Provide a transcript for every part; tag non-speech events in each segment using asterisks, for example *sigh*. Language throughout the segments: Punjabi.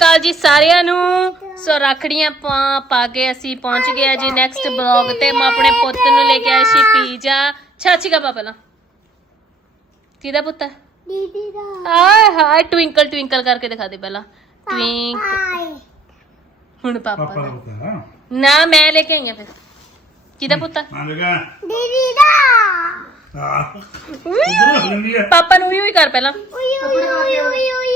ਅਕਾਲ ਜੀ ਸਾਰਿਆਂ ਨੂੰ। ਸੋ ਰੱਖੜੀਆਂ ਪਾ ਪਾ ਕੇ ਅਸੀਂ ਪਹੁੰਚ ਗਏ ਆ ਜੀ ਨੈਕਸਟ ਬਲੌਗ ਤੇ। ਮੈਂ ਆਪਣੇ ਪੁੱਤ ਨੂੰ ਲੈ ਕੇ ਆਈ ਸੀ ਪੀਜ਼ਾ ਛਾਛੀ ਕਾ ਪਹਿਲਾਂ। ਕਿਹਦਾ ਪੁੱਤ ਦੀਦੀ ਦਾ। ਆਏ ਹਾਏ ਟਵਿੰਕਲ ਟਵਿੰਕਲ ਕਰਕੇ ਦਿਖਾ ਦੇ ਪਹਿਲਾਂ। ਟਵਿੰਕ ਹੁਣ ਪਾਪਾ ਦਾ ਨਾ ਮੈਂ ਲੈ ਕੇ ਆਈ ਆ ਫਿਰ। ਕਿਹਦਾ ਪੁੱਤ ਦੀਦੀ ਦਾ। ਪਾਪਾ ਨੂੰ ਹੀ ਕਰ ਪਹਿਲਾਂ। ਉਈ ਉਈ ਉਈ ਉਈ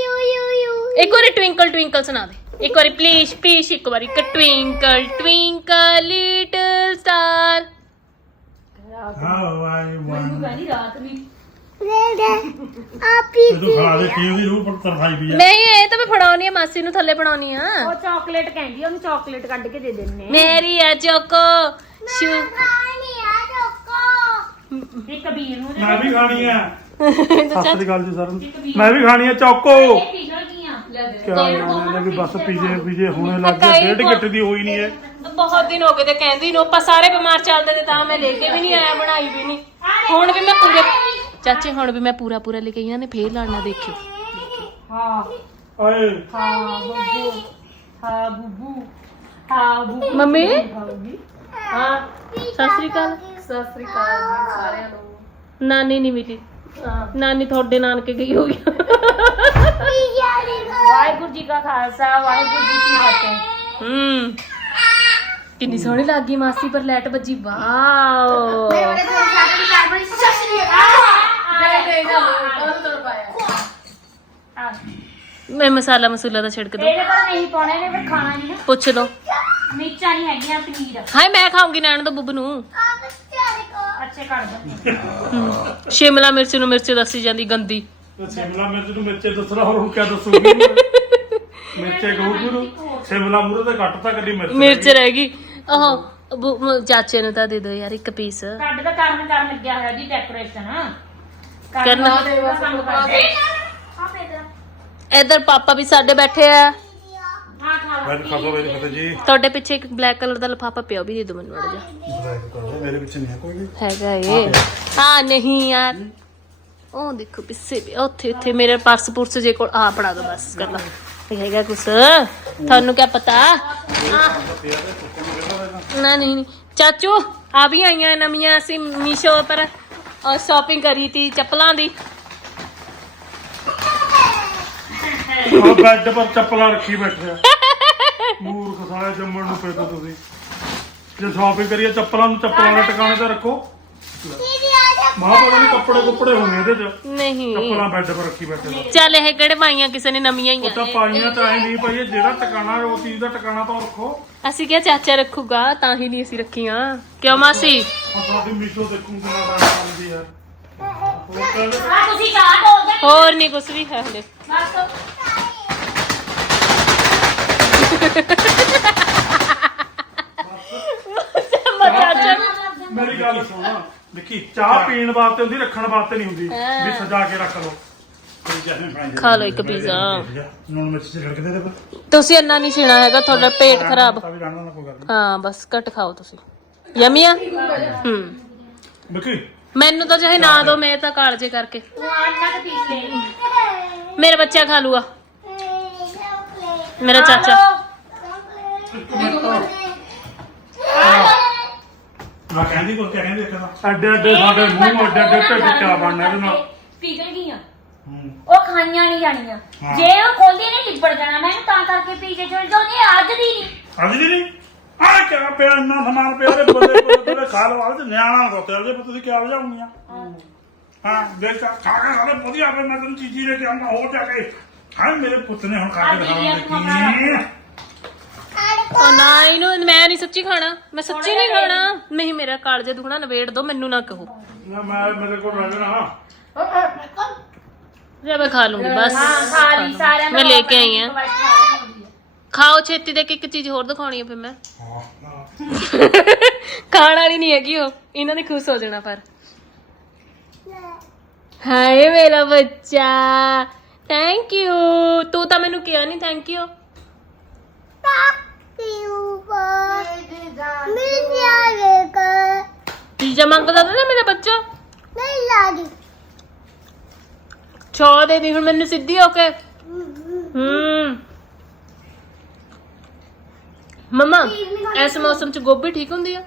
ਇੱਕ ਵਾਰੀ ਟਵਿੰਕਲ ਟਵਿੰਕਲ ਸੁਣਾ ਦੇ। ਇੱਕ ਵਾਰੀ ਪਲੀਜ਼ ਪਲੀਜ਼ ਇੱਕ ਵਾਰੀ ਟਵਿੰਕਲ ਟਵਿੰਕਲ ਲਿਟਲ ਸਟਾਰ ਹਾਂ ਵਾਈ ਵਨ ਰਾਤ ਵੀ। ਲੈ ਲੈ ਆਪੀ ਤੂੰ ਖਾ ਦੇ ਕੀ ਉਹਦੀ ਰੂਹ ਪਰ ਤਰਫਾਈ ਵੀ ਆ? ਨਹੀਂ ਇਹ ਤਾਂ ਮੈਂ ਫੜਾਉਣੀ ਆ ਮਾਸੀ ਨੂੰ ਥੱਲੇ ਫੜਾਉਣੀ ਆ। ਉਹ ਚਾਕਲੇਟ ਕਹਿੰਦੀ ਆ, ਉਹਨੂੰ ਚਾਕਲੇਟ ਕੱਢ ਕੇ ਦੇ ਦਿੰਨੇ ਮੇਰੀ ਆ ਚੋਕੋ ਸ਼ੂ ਆ ਰੋਕੋ ਕਬੀਰ ਨੂੰ *laughs* ਮੈਂ ਵੀ ਖਾਣੀ ਆ। ਤੇ ਸਤਿ ਸ੍ਰੀ ਅਕਾਲ ਜੀ ਸਰ ਮੈਂ ਵੀ ਖਾਣੀ ਆ ਚੌਕੋ ਕਿਆ ਇਹਨਾਂ ਵੀ ਬਸ ਪੀਜੇ ਪੀਜੇ ਹੋਣੇ ਲੱਗ ਗਏ ਡੇਢ ਗਿੱਟ ਦੀ ਹੋਈ ਨਹੀਂ ਹੈ। ਬਹੁਤ ਦਿਨ ਹੋ ਗਏ ਤੇ ਕਹਿੰਦੀ ਨੂੰ ਆਪਾਂ ਸਾਰੇ ਬਿਮਾਰ ਚੱਲਦੇ ਤੇ ਤਾਂ ਮੈਂ ਲੈ ਕੇ ਵੀ ਨਹੀਂ ਆਇਆ ਬਣਾਈ ਵੀ ਨਹੀਂ ਹੁਣ ਵੀ ਮੈਂ ਪੂਰੇ ਚਾਚੇ ਹੁਣ ਵੀ ਮੈਂ ਪੂਰਾ ਪੂਰਾ ਲੈ ਕੇ ਆਈ ਇਹਨਾਂ ਨੇ ਫੇਰ ਲੜਨਾ ਦੇਖਿਓ। ਹਾਂ। ਓਏ ਹਾਂ ਬੱਬੂ। ਹਾਂ ਬੁੱਬੂ। ਹਾਂ ਬੁੱਬੂ। ਮੰਮੀ? ਹਾਂ। ਸਤਿ ਸ੍ਰੀ ਅਕਾਲ। ਸਤਿ ਸ੍ਰੀ ਅਕਾਲ ਸਾਰਿਆਂ ਨੂੰ। ਨਾਨੀ ਨਹੀਂ ਮਿਲੀ। ਨਾਨੀ ਤੁਹਾਡੇ ਨਾਨਕੇ ਗਈ ਹੋਗੀ ਵਾਹਿਗੁਰੂ ਜੀ ਕਾ ਖਾਲਸਾ ਵਾਹਿਗੁਰੂ ਜੀ ਕੀ ਫਤਿਹ। ਹੂੰ। ਕਿੰਨੀ ਸੋਹਣੀ ਲੱਗੀ ਮਾਸੀ ਪਰ ਲੈਟ ਵੱਜੀ। ਵਾਓ। ਮੈਂ ਮਸਾਲਾ ਮਸੂਲਾ ਦਾ ਛਿੜਕ ਦੂੰ। ਇਹਦੇ ਪਰ ਨਹੀਂ ਪਾਉਣਾ ਇਹਨੇ ਫਿਰ ਖਾਣਾ ਨਹੀਂ ਨਾ। ਪੁੱਛ ਲਓ। ਮਿਰਚਾਂ ਨਹੀਂ ਹੈਗੀਆਂ ਪਨੀਰ। ਹਾਏ ਮੈਂ ਖਾਉਂਗੀ ਨੈਣ ਤੋਂ ਬੱਬੂ ਨੂੰ। ਕੱਢ ਦਿੰਦੇ। ਸ਼ਿਮਲਾ ਮਿਰਚ ਨੂੰ ਮਿਰਚ ਦੱਸੀ ਜਾਂਦੀ ਗੰਦੀ। ਤੇ ਸ਼ਿਮਲਾ ਮਿਰਚ ਨੂੰ ਮਿਰਚੇ ਦੱਸਣਾ ਹੋਰ ਹੁਣ ਕਿਆ ਦੱਸੂਗੀ? *laughs* ਮਿਰਚੇ ਕਹੂ ਗੁਰੂ ਸ਼ਿਮਲਾ ਮੂਰੇ ਤੇ ਕੱਟ ਤਾਂ ਕੱਢੀ ਮਿਰਚ ਮਿਰਚ ਰਹਿ ਗਈ। ਉਹ ਬੂ- ਮ- ਚਾਚੇ ਨੂੰ ਤਾਂ ਦੇ ਦਿਓ ਯਾਰ ਇੱਕ ਪੀਸ। ਕੱਢ ਦਾ ਕਰਨ ਕਰਨ ਲੱਗਿਆ ਹੋਇਆ ਜੀ ਡੈਕੋਰੇਸ਼ਨ ਕਰਨ। ਕੰਮ ਕਰਦੇ ਇਧਰ ਪਾਪਾ ਵੀ ਸਾਡੇ ਬੈਠੇ ਆ। ਜੀ ਤੁਹਾਡੇ ਪਿੱਛੇ ਇੱਕ ਬਲੈਕ ਕਲਰ ਦਾ ਲਫਾਫਾ ਪਿਆ ਉਹ ਵੀ ਦੇ ਦਿਓ ਮੈਨੂੰ ਅੜ ਜਾ ਮੇਰੇ ਪਿੱਛੇ ਨਹੀਂ ਹੈ ਕੋਈ ਵੀ। ਹੈਗਾ ਏ। ਹਾਂ ਨਹੀਂ ਯਾਰ। ਉਹ ਦੇਖੋ ਪਿੱਛੇ ਵੀ ਉੱਥੇ ਉੱਥੇ ਮੇਰੇ ਪਰਸ ਪੁਰਸ ਜੇ ਕੋਲ ਆ ਪੜਾ ਦੋ ਬਸ ਕਰ ਲਾ। ਇਹ ਹੈਗਾ ਕੁਛ। ਤੁਹਾਨੂੰ ਕੀ ਪਤਾ। ਨਾ ਨਹੀਂ ਨਹੀਂ। ਚਾਚੂ ਆ ਵੀ ਆਈਆਂ ਨਵੀਆਂ ਅਸੀਂ ਮੀਸ਼ੋ ਪਰ ਸ਼ਾਪਿੰਗ ਕਰੀ ਤੀ ਚੱਪਲਾਂ ਦੀ। ਆ ਬੈੱਡ ਪਰ ਚੱਪਲਾਂ ਰੱਖੀ ਬੈਠੇ ਆ। ਮੂਰਖ ਸਾਲੇ ਜੰਮਣ ਨੂੰ ਪੈਦਾ ਤੁਸੀਂ। ਜੇ ਸ਼ਾਪਿੰਗ ਕਰੀਏ ਚੱਪਲਾਂ ਨੂੰ ਚੱਪਲਾਂ ਦੇ ਟਿਕਾਣੇ ਤੇ ਰੱਖੋ। ਦੀਦੀ ਆ ਜਾ ਮਾਂ ਪਤਾ ਨਹੀਂ ਕੱਪੜੇ ਕੁੱਪੜੇ ਹੋਣੇ ਇਹਦੇ ਚ। ਨਹੀਂ। ਚੱਪਲਾਂ ਬੈੱਡ ਪਰ ਰੱਖੀ ਬੈਠੇ ਨੇ। ਚੱਲ ਇਹ ਕਿਹੜੇ ਪਾਈਆਂ ਕਿਸੇ ਨੇ ਨਵੀਆਂ ਹੀ ਉਹ ਤਾਂ ਆ ਪਾਈਆਂ ਤਾਂ ਐ ਨਹੀਂ ਪਾਈਏ ਜਿਹੜਾ ਟਿਕਾਣਾ ਉਹ ਚੀਜ਼ ਦਾ ਟਿਕਾਣਾ ਤਾਂ ਰੱਖੋ। ਅਸੀਂ ਕਿਹਾ ਚਾਚਾ ਰੱਖੂਗਾ ਤਾਂ ਹੀ ਨਹੀਂ ਅਸੀਂ ਰੱਖੀਆਂ। ਕਿਉਂ ਮਾਸੀ? ਆ ਤੁਹਾਡੀ ਮੀਸ਼ੋ ਦੇਖੂੰ ਕਿੰਨਾ ਟਾਈਮ ਚੱਲਦੀ ਹੈ। ਉਹ ਕਹਿੰਦੇ ਆ ਤੁਸੀਂ ਚਾਹ ਬੋਲ ਦੇ ਹੋਰ ਨਹੀਂ ਕੁਛ ਵੀ ਹੈ ਹਲੇ। ਬਸ। ਚਾਚਾ ਮੇਰੀ ਗੱਲ ਸੁਣ। ਦੇਖੀ ਚਾਹ ਪੀਣ ਵਾਸਤੇ ਹੁੰਦੀ ਰੱਖਣ ਵਾਸਤੇ ਨਹੀਂ ਹੁੰਦੀ। ਵੀ ਸਜਾ ਕੇ ਰੱਖ ਲਓ। ਖਾ ਲਓ ਇੱਕ ਪੀਜ਼ਾ ਨੂਣ ਮਿਰਚ ਚ ਛਿੜਕ ਦੇ ਦੇ ਪਰ ਤੁਸੀਂ ਇੰਨਾ ਨਹੀਂ ਛੀਣਾ ਹੈਗਾ ਤੁਹਾਡਾ ਪੇਟ ਖਰਾਬ। ਤਾਂ ਵੀ ਜਾਣਦਾ ਨਾ ਕੋਈ ਗੱਲ ਹਾਂ ਬਸ ਘੱਟ ਖਾਓ ਤੁਸੀਂ। ਯਮੀ ਆ ਹੂੰ। ਨਹੀਂ ਦੇਖੀ। ਮੈਨੂੰ ਤਾਂ ਚਾਹੇ ਨਾ ਦੋ ਮੈਂ ਤਾਂ ਕਾਲਜੇ ਕਰਕੇ। ਮੇਰਾ ਬੱਚਾ ਖਾ ਲੂਗਾ। ਮੇਰਾ ਚਾਚਾ। ਮੈਂ ਕਹਿੰਦੀ ਕੋਈ ਕਹਿੰਦੀ ਦੇਖਦਾ ਐਡੇ ਐਡੇ ਸਾਡੇ ਮੂੰਹ ਐਡੇ ਐਡੇ ਢਿੱਡ ਕਿਆ ਬਣਨਾ ਇਹਦੇ ਨਾਲ? ਪਿਘਲ ਗਈਆਂ। ਹੂੰ। ਉਹ ਖਾਈਆਂ ਨਹੀਂ ਜਾਣੀਆਂ। ਹਾਂ। ਜੇ ਉਹ ਖੋਲੀ ਨੇ ਲਿਬੜ ਜਾਣਾ। ਮੈਂ ਤਾਂ ਕਰਕੇ ਪੀਜੇ ਚੜ ਜਾਉਂਦੀ ਅੱਜ ਦੀ ਨਹੀਂ। ਅੱਜ ਦੀ ਨਹੀਂ? ਆ ਕਿਆ ਪਿਆ ਇੰਨਾ ਸਮਾਨ ਪਿਆ ਤੇ ਬੰਦੇ ਕੋਲ ਤੇਰੇ ਖਾ ਲਵਾ ਤੇ ਨਿਆਣਾ ਕੋ ਤੇ ਜੇ ਤੁਸੀਂ ਕਿਆ ਵਜਾਉਂਗੀਆਂ ਹਾਂ। ਦੇਖ ਖਾ ਖਾ ਕੇ ਸਾਰੇ ਵਧੀਆ। ਆਪੇ ਮੈਂ ਤੈਨੂੰ ਚੀਜ਼ੀ ਲੈ ਕੇ ਆਉਂਦਾ ਹੋਰ ਜਾ ਕੇ। ਹਾਂ ਮੇਰੇ ਪੁੱਤ ਨੇ ਹੁਣ ਖਾ ਕੇ ਦਿਖਾਉਣਾ ਦੇਖੀ ਉਹ ਨਾ ਇਹਨੂੰ ਮੈਂ ਨਹੀਂ ਸੱਚੀ ਖਾਣਾ ਮੈਂ ਸੱਚੀ ਨਹੀਂ ਖਾਣਾ। ਨਹੀਂ ਮੇਰਾ ਕਾਲਜੇ ਦੁਖਣਾ ਨਵੇੜ ਦੋ ਮੈਨੂੰ ਨਾ ਕਹੋ। ਨਾ ਮੈਂ ਮੇਰੇ ਕੋਲ ਰਹਿਣਾ ਜੇ ਮੈਂ ਖਾ ਲੂੰਗੀ ਬਸ। ਹਾਂ ਖਾ ਲਈ ਸਾਰਿਆਂ ਮੈਂ ਲੈ ਕੇ ਆਈ ਆਂ। ਹਾਂ ਖਾਓ ਛੇਤੀ ਦੇ ਕੇ ਇੱਕ ਚੀਜ਼ ਹੋਰ ਦਿਖਾਉਣੀ ਆ ਫਿਰ ਮੈਂ। ਹਾਂ *laughs* ਖਾਣ ਵਾਲੀ ਨਹੀਂ ਹੈਗੀ ਉਹ ਇਹਨਾਂ ਨੇ ਖੁਸ਼ ਹੋ ਜਾਣਾ ਪਰ। ਹਾਏ ਮੇਰਾ ਬੱਚਾ ਥੈਂਕ ਯੂ ਤੂੰ ਤਾਂ ਮੈਨੂੰ ਕਿਹਾ ਨਹੀਂ ਥੈਂਕ ਯੂ ਪੀਜ਼ਾ ਮੰਗਦਾ ਤਾ ਨਾ ਮੇਰਾ ਬੱਚਾ ਛੋ ਦੇ ਦੀ ਹੁਣ ਮੈਨੂੰ ਸਿੱਧੀ ਹੋ ਕੇ ਹੂੰ ਮਮਾ ਇਸ ਮੌਸਮ ਚ ਗੋਭੀ ਠੀਕ ਹੁੰਦੀ ਆ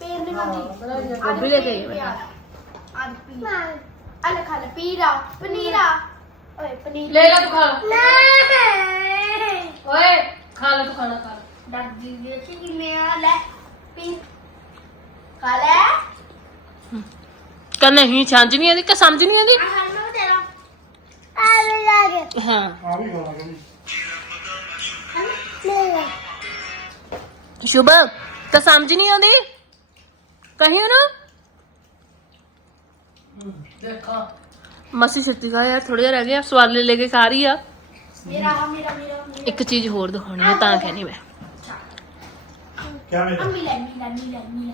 ਪੇਰ ਨਹੀਂ ਮੰਦੀ ਗੋਭੀ ਲੈ ਕੇ ਆਈ ਮੈਂ ਅੱਜ ਪੀ ਅਲ ਖਾ ਲੈ ਪੀਰਾ ਪਨੀਰਾ ਓਏ ਪਨੀਰ ਲੈ ਲੈ ਤੂੰ ਖਾ ਲਾ। ਨਹੀਂ ਓਏ ਖਾ ਲੈ ਤੂੰ ਖਾਣਾ ਖਾ ਲੈ। ਦਾਦੀ ਦੇਖੀ ਕਿ ਮੈਂ ਲੈ ਪੀ। ਖਾ ਲੈ। ਕਾ ਨਹੀਂ ਆਦੀ ਕਾ ਸਮਝ ਨਹੀਂ ਆਦੀ ਆ ਹਰਮਨ ਤੇਰਾ। ਆ ਲੈ ਲਾਗੇ ਹਾਂ। ਆ ਵੀ ਕਹਿੰਦੀ। ਲੈ ਸ਼ੁਭ ਤਾਂ ਸਮਝ ਨਹੀਂ ਆਉਂਦੀ? ਕਹੀਓ ਨਾ ਦੇਖਾ। ਮਸੀ ਛੱਤੀ ਖਾ ਯਾਰ ਥੋੜਾ ਜਿਹਾ ਰਹਿ ਗਿਆ ਸਵਾਲੇ ਲੈ ਕੇ ਖਾ ਰਹੀ ਆ। ਮੇਰਾ ਆ ਮੇਰਾ ਮੇਰਾ ਮੇਰਾ। ਇੱਕ ਚੀਜ਼ ਹੋਰ ਦਿਖਾਉਣੀ ਆ ਤਾਂ ਕਹਿੰਦੀ ਮੈਂ। ਕਿਆ ਮੇਰਾ ਅੰਮੀ ਲੈ ਮਿਲਾ ਮਿਲਾ ਮਿਲਾ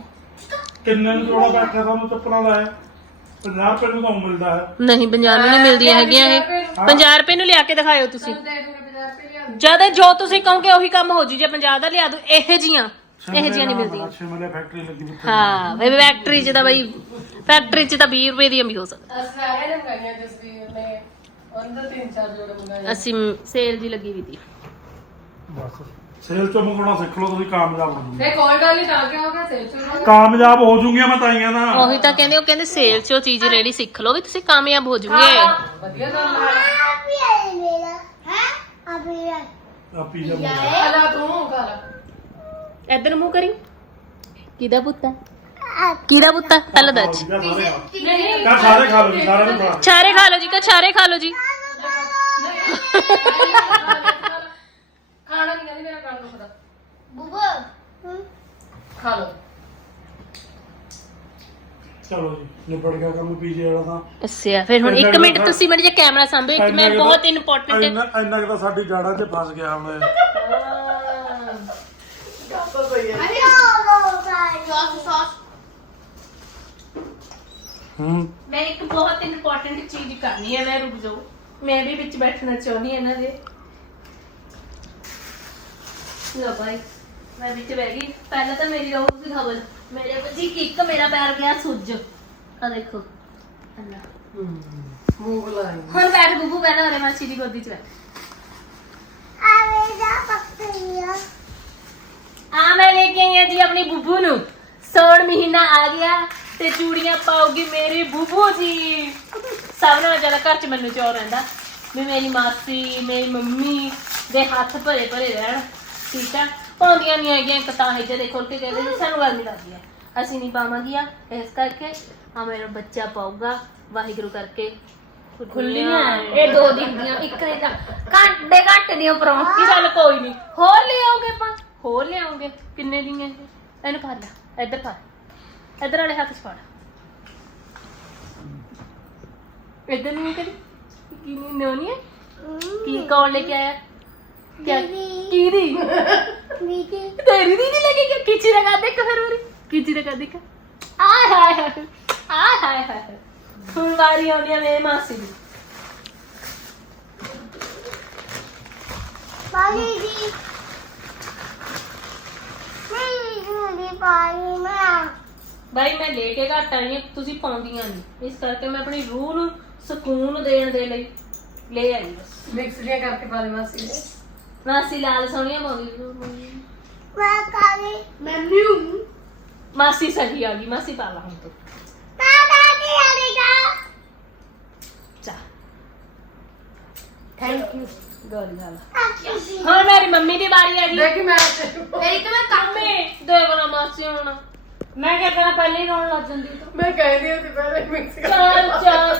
ਕਿੰਨੇ ਨੂੰ ਤੋੜਾ ਬੈਠਾ ਤੁਹਾਨੂੰ ਚੱਪਲਾਂ ਲਾਇਆ। 50 ਰੁਪਏ ਨੂੰ ਤਾਂ ਉਹ ਮਿਲਦਾ ਹੈ। ਨਹੀਂ 50 ਨੂੰ ਨਹੀਂ ਮਿਲਦੀਆਂ ਹੈਗੀਆਂ ਇਹ। 50 ਰੁਪਏ ਨੂੰ। ਲਿਆ ਕੇ ਦਿਖਾਇਓ ਤੁਸੀਂ। ਦੇ ਦੂੰਗੇ 50 ਰੁਪਏ ਲਿਆ ਜਦ ਜੋ ਤੁਸੀਂ ਕਹੋਗੇ ਉਹੀ ਕੰਮ ਹੋ ਜੂ। ਜੇ 50 ਦਾ ਲਿਆ ਦੂ ਇਹ ਜੀਆਂ ਇਹ ਜੀਆਂ ਨਹੀਂ ਮਿਲਦੀਆਂ। ਸ਼ਿਮਲੇ ਫੈਕਟਰੀ ਲੱਗੀ ਉੱਥੇ ਹਾਂ ਬਈ ਫੈਕਟਰੀ 'ਚ ਤਾਂ ਬਈ ਫੈਕਟਰੀ 'ਚ ਤਾਂ 20 ਰੁਪਏ ਦੀਆਂ ਵੀ ਹੋ ਸਕਦਾ। ਅਸੀਂ ਸਾਰੇ ਨੇ ਮੰਗਾਈਆਂ ਜਸਵੀਰ ਨੇ ਉਹਨਾਂ ਤਿੰਨ ਚਾਰ ਜੋੜੇ ਮੰਗਾਏ। ਅਸੀਂ ਸੇਲ ਜੀ ਲੱਗੀ ਵੀ ਤੀ। ਬਸ। ਸੇਲ ਤੋਂ ਮੰਗਣਾ ਸਿੱਖ ਲਓ ਤੁਸੀਂ ਕਾਮਯਾਬ ਹੋ ਜੂਗੇ ਫੇ ਕੋਈ ਗੱਲ ਨਹੀਂ ਤਾਂ ਕਿਆ ਹੋਗਾ ਸੇਲ ਚੋਂ ਕਾਮਯਾਬ ਹੋ ਜੂਗੀਆਂ ਮੈਂ ਤਾਂ ਹੀ ਕਹਿੰਦਾ ਉਹੀ ਤਾਂ ਕਹਿੰਦੇ ਉਹ ਕਹਿੰਦੇ ਸੇਲ 'ਚ ਚੀਜ਼ ਰੈਡੀ ਸਿੱਖ ਲਓ ਵੀ ਤੁਸੀਂ ਕਾਮਯਾਬ ਹੋ ਜੂਗੇ ਵਧੀਆ ਗੱਲ ਹੈ ਆ ਆ ਆ ਪੀਜ਼ਾ ਮੰਗਵਾ ਖਾ ਲਾ ਤੂੰ ਖਾ ਲਾ ਇੱਧਰ ਮੂੰਹ ਕਰੀ ਕਿਹਦਾ ਪੁੱਤ ਹੈ ਕਿਹਦਾ ਪੁੱਤ ਹੈ ਪਹਿਲਾਂ ਦੱਸ ਸਾਰੇ ਖਾ ਨਹੀਂ ਕਾ ਸਾਰੇ ਖਾ ਲਓ ਜੀ, ਸਾਰਿਆਂ ਨੂੰ ਖਾ ਛਾਰੇ ਖਾ ਲਓ ਜੀ ਕਾ ਛਾਰੇ ਖਾ ਲਓ ਜੀ ਖਾਣਾ ਨਹੀਂ ਕਹਿੰਦੀ ਮੇਰਾ ਖਾਣ ਨੂੰ ਪਤਾ ਬੁਬਾ ਖਾ ਲਓ ਚਲੋ ਜੀ ਨਿਬੜ ਗਿਆ ਕੰਮ ਪੀਜ਼ੇ ਵਾਲਾ ਤਾਂ। ਅੱਛਾ ਫਿਰ ਹੁਣ 1 ਮਿੰਟ ਤੁਸੀਂ ਮੇਰੇ ਜੇ ਕੈਮਰਾ ਸਾਂਭੇ ਇੱਕ ਮੈਂ ਬਹੁਤ ਇੰਪੋਰਟੈਂਟ ਇੰਨਾ ਇੰਨਾ ਕੁ ਤਾਂ ਸਾਡੀ ਗਾੜਾ 'ਚ ਫਸ ਗਿਆ ਹੁਣ ਅਰੇ ਆਲੋ ਗਾਇਸ ਸੌਸ ਸੌਸ ਹੂੰ। ਮੈਂ ਇੱਕ ਬਹੁਤ ਇੰਪੋਰਟੈਂਟ ਚੀਜ਼ ਕਰਨੀ ਹੈ ਮੈਂ ਰੁਕ ਜਾਓ। ਮੈਂ ਵੀ ਵਿੱਚ ਬੈਠਣਾ ਚਾਹੁੰਦੀ ਹਾਂ ਇਹਨਾਂ ਦੇ। ਲੋ ਭਾਈ ਮੈਂ ਵਿੱਚ ਬਹਿ ਗਈ। ਪਹਿਲਾਂ ਤਾਂ ਮੇਰੀ ਰਹੂ ਖਬਰ। ਮੇਰੇ ਬੱਜੀ ਕਿੱਕ ਮੇਰਾ ਪੈਰ ਗਿਆ ਸੁੱਜ। ਆ ਦੇਖੋ। ਅੱਲਾ। ਮੂੰਹ ਲਾਈ ਹੁਣ ਬੈਠ ਬੁੱਬੂ, ਪਹਿਲਾਂ ਹਰੇ ਮਾਸੀ ਦੀ ਗੋਦੀ 'ਚ ਬੈਠ ਆ ਮੇਰਾ ਪੱਕੀਆ ਆ ਮੈਂ ਲੈ ਕੇ ਆਈ ਹਾਂ ਜੀ ਆਪਣੀ ਬੁੱਬੂ ਨੂੰ। ਸੌਣ ਮਹੀਨਾ ਆ ਗਿਆ ਤੇ ਚੂੜੀਆਂ ਪਾਉਗੀ ਮੇਰੀ ਬੁੱਬੂ ਜੀ। ਸਭ ਨਾਲੋਂ ਜ਼ਿਆਦਾ ਘਰ 'ਚ ਮੈਨੂੰ ਚੋ ਰਹਿੰਦਾ। ਵੀ ਮੇਰੀ ਮਾਸੀ, ਮੇਰੀ ਮੰਮੀ ਦੇ ਹੱਥ ਭਰੇ ਭਰੇ ਰਹਿਣ। ਠੀਕ ਆ? ਪਾਉਂਦੀਆਂ ਨਹੀਂ ਹੈਗੀਆਂ ਇੱਕ ਤਾਂ ਹੈ ਜੇ ਖੋਲ ਕੇ ਕਹਿੰਦੇ ਨੇ ਸਾਨੂੰ ਗਰਮੀ ਲੱਗਦੀ ਹੈ ਅਸੀਂ ਨਹੀਂ ਪਾਵਾਂਗੀਆਂ ਇਸ ਕਰਕੇ ਆ ਮੇਰਾ ਬੱਚਾ ਪਾਊਗਾ ਵਾਹਿਗੁਰੂ ਕਰਕੇ। ਖੁੱਲੀਆਂ ਇਹ ਦੋ ਦਿਨ ਦੀਆਂ ਇੱਕ ਨੇ ਤਾਂ ਘੰਟੇ ਘੰਟੇ ਦੀਆਂ ਪਰੌਂ ਕੀ ਗੱਲ ਕੋਈ ਨਹੀਂ ਹੋਰ ਲੈ ਆਓਗੇ ਆਪਾਂ? ਹੋਰ ਲੈ ਆਓਗੇ ਕਿੰਨੇ ਦੀਆਂ ਇਹ? ਇਹਨੂੰ ਫੜ ਲੈ ਇੱਧਰ ਫੜ ਇੱਧਰ ਵਾਲੇ ਹੱਥ 'ਚ ਫੜ। ਇੱਧਰ ਨੂੰ ਕਰੀ ਕੀ ਨਹੀਂ ਨੋਨੀ? ਹੈ ਕੀ ਕੌਣ ਲੈ ਕੇ ਆਇਆ? ਕਿਆ ਦੀਦੀ। ਨਹੀਂ ਲੱਗੀ ਕਿ ਕਿਚੀ ਲਗਾ ਦੇ ਇੱਕ ਫਿਰ ਵਾਰੀ ਕਿਚੀ ਲਗਾ ਦੇ ਆਏ ਹਾਏ ਹਾਏ ਆਏ ਹਾਏ ਹਾਏ ਹੁਣ ਵਾਰੀ ਆਉਂਦੀ ਆ ਮੇਰੇ ਮਾਸੀ ਦੀ। ਪਾਣੀ ਦੀ। ਨਹੀਂ ਜੂਦੀ ਪਾਣੀ ਮੈਂ ਬਾਈ ਮੈਂ ਲੈ ਕੇ ਘੱਟ ਆਈ ਹਾਂ ਤੁਸੀਂ ਪਾਉਂਦੀਆਂ ਨਹੀਂ। ਇਸ ਕਰਕੇ ਮੈਂ ਆਪਣੀ ਰੂਹ ਨੂੰ ਸਕੂਨ ਦੇਣ ਦੇ ਲਈ ਲੈ ਆਈ ਬਸ ਮਿਕਸ ਦੀਆਂ ਕਰਕੇ ਪਾ ਦੇ ਮਾਸੀ ਨੇ। ਮਾਸੀ ਲਾਲ ਸੋਹਣੀਆਂ ਪਾਉਂਦੀ ਮੈਂ ਕਾਲੀ। ਮੈਨੂੰ ਮਾਸੀ ਸਹੀ ਆ ਗਈ ਮਾਸੀ ਪਾ ਲਾ ਹੁਣ ਤੂੰ। ਦਾਦਾ ਕੀ ਆਲੇਗਾ ਚਾ ਥੈਂਕ ਯੂ ਗੋਲੀ ਗੱਲ ਅੱਛੀ ਹੁਣ ਮੇਰੀ ਮੰਮੀ ਦੀ ਵਾਰੀ ਆ ਗਈ। ਦੇਖ ਮੈਂ ਮੇਰੀ ਤਾਂ ਮੈਂ ਕੰਮ ਦੇਖ ਲਓ ਮਾਸੀ ਹੁਣ। ਮੈਂ ਕਿਹਾ ਕਰਾਂ ਪਹਿਲੇ ਹੀ ਰੋਣ ਲੱਗ ਜਾਂਦੀ ਤੂੰ। ਮੈਂ ਕਹਿੰਦੀ ਹੁੰਦੀ ਪਹਿਲੇ ਮਿਕਸ ਚਾਰ ਚਾਰ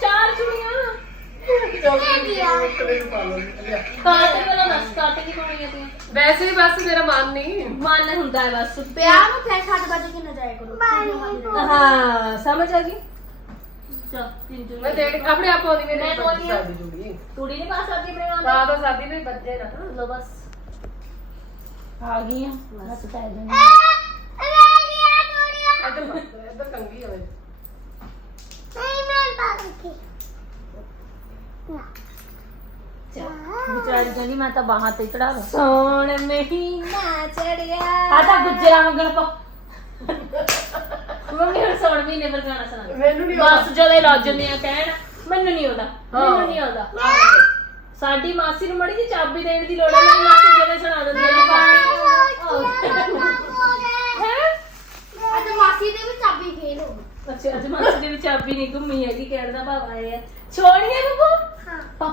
ਚਾਰ ਚੁੜੀਆਂ ਕਾਟ ਵਾਲਾ ਬਸ ਕਾਟ ਕੀ ਪਾਉਣੀ ਆ ਤੂੰ ਵੈਸੇ ਵੀ ਬਸ ਮੇਰਾ ਮਨ ਨਹੀਂ ਮਨ ਹੁੰਦਾ ਹੈ ਬਸ ਪਿਆਰ ਨੂੰ ਫੇਰ ਖੱਟ ਵੱਜ ਕੇ ਨਾ ਜਾਇਆ ਕਰੋ ਹਾਂ ਸਮਝ ਆ ਗਈ ਚਾ ਤਿੰਨ ਚੁੜੀਆਂ ਮੈਂ ਦੇਖ ਆਪਣੇ ਆਪ ਆਉਂਦੀ ਮੇਰੇ ਮੈਂ ਪਾਉਂਦੀ ਹਾਂ। ਸਾਦੀ ਜੁੜੀ ਕੁੜੀ ਨਹੀਂ ਪਾ ਸਕਦੀ ਮੇਰੇ ਨਾਲ ਤਾਂ ਤਾਂ ਸਾਦੀ ਨਹੀਂ ਬੱਜੇ ਨਾ ਲੋ ਬਸ ਆ ਗਈ ਆ ਬਸ ਪੈ ਜਾਣੀ ਇੱਧਰ ਪਾ ਦੇ, ਇੱਧਰ ਕੰਗੀ ਹੋਵੇ ਵਿਚਾਰੀ ਚਾਬੀ ਦੇਣ ਦੀ ਲੋੜ ਹੈ ਮਾਸੀ ਜਦੋਂ ਸੁਣਾ ਦਿੰਦੀ ਹੈ। ਪਾਣੀ ਅੱਜ ਮਾਸੀ ਦੇ ਵੀ ਚਾਬੀ ਫੇਲ ਹੋ ਗਈ। ਅੱਛਾ ਅੱਜ ਮਾਸੀ ਦੇ ਵੀ ਚਾਬੀ ਨਹੀਂ ਘੁੰਮੀ ਹੈਗੀ ਕਹਿਣ ਦਾ ਭਾਵ ਆਇਆ। ਛੋੜੀਏ ਬੱਬੂ।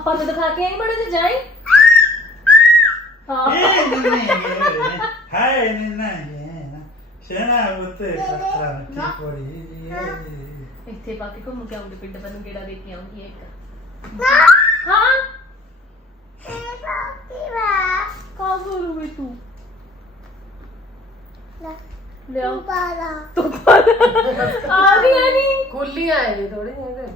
ਹਾਂ ਪਾਪਾ ਨੂੰ ਦਿਖਾ ਕੇ ਆਈ ਬੜਾ ਜਿਹਾ ਜਾਈ ਹਾਂ ਇਹ ਨਹੀਂ ਹਾਏ ਨਹੀਂ ਨਹੀਂ ਸ਼ੇਨਾ ਉੱਤੇ ਕੱਟਾ ਕੀ ਪੜੀ ਇੱਥੇ ਪਾ ਕੇ ਘੁੰਮ ਕੇ ਆਉਂਦੇ ਪਿੰਡ ਬੰਨੂ ਗੇੜਾ ਦੇ ਕੇ ਆਉਂਗੀ ਇੱਕ ਨਾ ਹਾਂ ਇਹ ਪਾਪੀ ਵਾ ਕਾ ਕਰੂਗੀ ਤੂੰ ਲੈ ਲਿਆ ਬਾਲਾ ਆ ਵੀ ਨਹੀਂ ਖੁੱਲੀਆਂ ਐ ਥੋੜੀ ਜਿਹੀ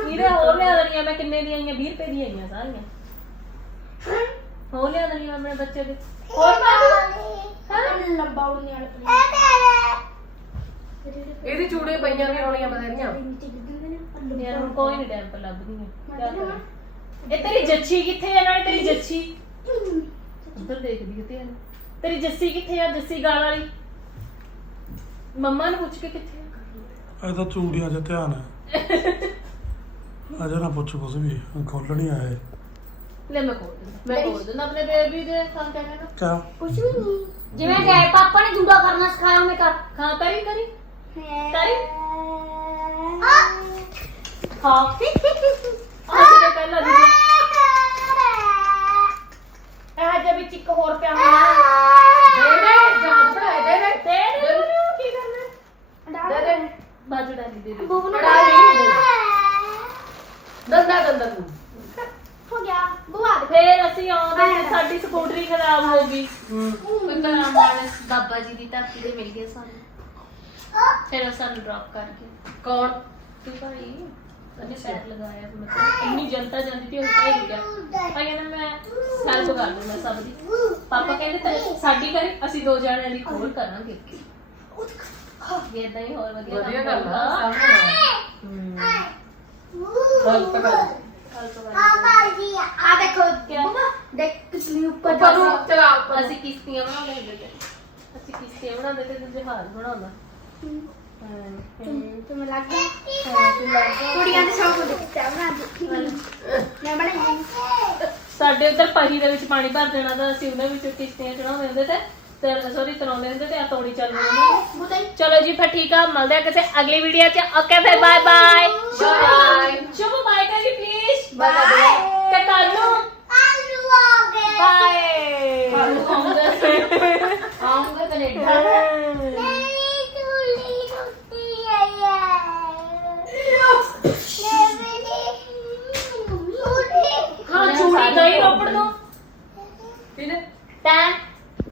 ਇਹਦੇ ਹੋਰ ਲਿਆ ਦੇਣੀਆਂ ਮੈਂ ਕਿੰਨੇ ਦੀਆਂ ਆਈਆਂ? 20 ਰੁਪਏ ਦੀਆਂ ਆਈਆਂ ਸਾਰੀਆਂ। ਹੋਰ ਲਿਆ ਦੇਣੀਆਂ ਆਪਣੇ ਬੱਚੇ ਦੇ। ਹੋਰ ਹਾਂ ਲੰਬਾ ਉੜਨੇ ਵਾਲੇ ਇਹ ਮੇਰੇ ਇਹਦੀ ਚੂੜੇ ਪਈਆਂ ਵੀ ਹੋਣੀਆਂ ਬਥੇਰੀਆਂ ਯਾਰ ਹੁਣ ਕੋਈ ਨਹੀਂ ਟਾਈਮ ਪਰ ਲੱਭਦੀ ਹੈ ਇਹ ਤੇਰੀ ਜੱਛੀ ਕਿੱਥੇ ਹੈ ਨਾਲੇ ਤੇਰੀ ਜੱਛੀ? ਉੱਧਰ ਦੇਖਦੀ ਕਿਤੇ ਹੈ ਤੇਰੀ ਜੱਸੀ ਕਿੱਥੇ ਆ ਜੱਸੀ ਗਾਲ ਵਾਲੀ? ਮੰਮਾ ਨੂੰ ਪੁੱਛ ਕੇ ਕਿੱਥੇ ਆ? ਇਹ ਤਾਂ ਚੂੜੀਆਂ 'ਚ ਧਿਆਨ ਹੈ। *laughs* ਅਜੇ ਨਾ ਪੁੱਛ ਕੁਛ ਵੀ ਖੋਲਣੀ ਆਏ ਲੈ ਮੈਂ ਕੋਲ ਦਿੰਦਾ। ਮੈਂ ਕੋਲ ਦਿੰਦਾ ਆਪਣੇ ਬੇਬੀ ਦੇ ਕੰਮ ਕਹਿੰਦਾ ਨਾ। ਕਿਆ? ਕੁਛ ਵੀ ਨਹੀਂ। ਜਿਵੇਂ ਕਿ ਪਾਪਾ ਨੇ ਜੂੜਾ ਕਰਨਾ ਸਿਖਾਇਆ ਉਹਨੇ ਕਰ ਹਾਂ ਕਰੀ ਕਰੀ। ਕਰੀ। ਹਾਂ ਅੱਜ ਤੇ ਪਹਿਲਾਂ ਦੀ ਇਹ ਜੇ ਵਿੱਚ ਇੱਕ ਹੋਰ ਪਿਆ ਹੋਣਾ ਦੇ ਦੇ ਜਹਾਜ਼ ਬਣਾਏ ਦੇ ਦੇ। ਤੇ ਕੀ ਕਰਨਾ? ਦੇ। ਦੇ ਬਾਜੂ ਡਾਲੀ ਦੇ ਦੇ। ਬੂਬ ਨੂੰ ਨਹੀਂ ਦੰਦਾ ਦੰਦਾ ਤੂੰ ਹੋ ਗਿਆ ਬੁਆ ਦੇ। ਫੇਰ ਅਸੀਂ ਆਉਂਦੇ ਤੇ ਸਾਡੀ ਸਕੂਟਰੀ ਖਰਾਬ ਹੋ ਗਈ। ਹੂੰ। ਕੋਈ ਕਰਾਮ ਵਾਲੇ ਬਾਬਾ ਜੀ ਦੀ ਧਰਤੀ ਤੇ ਮਿਲ ਗਏ ਸਾਨੂੰ। ਫਿਰ ਉਹ ਸਾਨੂੰ ਡ੍ਰੌਪ ਕਰ ਗਏ ਕੌਣ? ਤੂੰ ਭਾਈ। ਉਹਨੇ ਪੈਰ ਲਗਾਇਆ ਮਤਲਬ। ਇੰਨੀ ਜਨਤਾ ਜਾਂਦੀ ਸੀ ਉਹ ਭਾਈ ਗਿਆ। ਭਾਈ ਕਹਿੰਦਾ ਮੈਂ ਹੈਲਪ ਕਰ ਮੈਂ ਸਭ ਦੀ। ਪਾਪਾ ਕਹਿੰਦੇ ਤਾਂ ਸਾਡੀ ਕਰੇ ਅਸੀਂ ਦੋ ਜਣਿਆਂ ਦੀ ਖੋਲ ਕਰਾਂਗੇ ਇਹ ਇਦਾਂ ਹੀ ਹੋਰ ਵਧੀਆ ਵਧੀਆ ਕੰਮ ਗੱਲ ਆ। ਸਾਹਮਣੇ ਕਿਆ? ਬੁਆ ਦੇਖ ਕਿਤਨੀ ਉੱਪਰ ਉੱਪਰ ਨੂੰ ਜਾ ਚਲਾ ਉੱਪਰ ਅਸੀਂ ਕਿਸ਼ਤੀਆਂ ਬਣਾਉਂਦੇ ਹੁੰਦੇ ਤੇ ਅਸੀਂ ਕਿਸ਼ਤੀਆਂ ਬਣਾਉਂਦੇ ਤੇ ਤੇ ਜਹਾਜ਼ ਬਣਾਉਂਦਾ ਹਾਂ ਤੁਮ ਲੱਗ ਗਿਆ ਕੁੜੀਆਂ ਦੇ ਸ਼ੌਕ ਹੁੰਦੇ ਚਾਹ ਬਣਾ ਦੇ ਮੈਂ ਬਣਾਈ ਸਾਡੇ ਉੱਧਰ ਪਹੀ ਦੇ ਵਿੱਚ ਪਾਣੀ ਭਰ ਜਾਣਾ ਤਾਂ ਅਸੀਂ ਉਹਨਾਂ ਵਿੱਚੋਂ ਕਿਸ਼ਤੀਆਂ ਚੜਾਉਂਦੇ ਹੁੰਦੇ ਤੇ ਤੇ ਸੋਰੀ ਤਰਾਉਂਦੇ ਹੁੰਦੇ ਤੇ ਆ ਤੋੜੀ ਚੱਲ ਹੁੰਦੀ। ਬੁਦਾਈ ਚਲੋ ਜੀ ਫਿਰ ਠੀਕ ਆ ਮਿਲਦੇ ਆ ਕਿਸੇ ਅਗਲੀ ਵੀਡੀਓ 'ਚ। ਓਕੇ ਫਿਰ ਬਾਏ ਬਾਏ Bye. ਸ਼ੁਭ ਬਾਏ ਕਰੀ ਪਲੀਜ਼